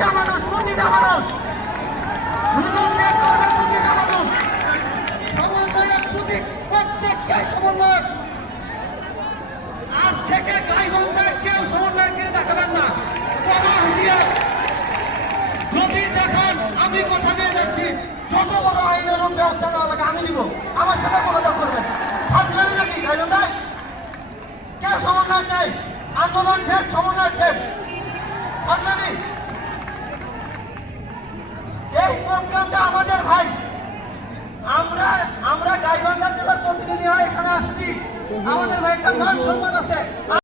প্রতিটা মানুষ হুজুরদের করবে প্রতিটা মানুষ সমন্বয়ের প্রতি প্রত্যেককে সমন্বয়। আজ থেকে গাইবান্ধার কেউ সমন্বয়কে দেখাবেন না, বলা হুঁশিয়ার। যদি দেখান আমি কথা দিয়ে যাচ্ছি, যত বড় আইনের রূপ ব্যবস্থা নেওয়া লাগে আমি নিব, আমার সাথে যোগাযোগ করবেন। ফাজলামি নাকি গাইবান্ধায় কেউ সমন্বয় চাই? আন্দোলন শেষ, সমন্বয় শেষ, ফাজলামি। এই প্রোগ্রামটা আমাদের ভাই, আমরা গাইবান্ধা জেলার প্রতিনিধি হয়ে এখানে আসছি। আমাদের ভাই একটা মান সম্মান আছে।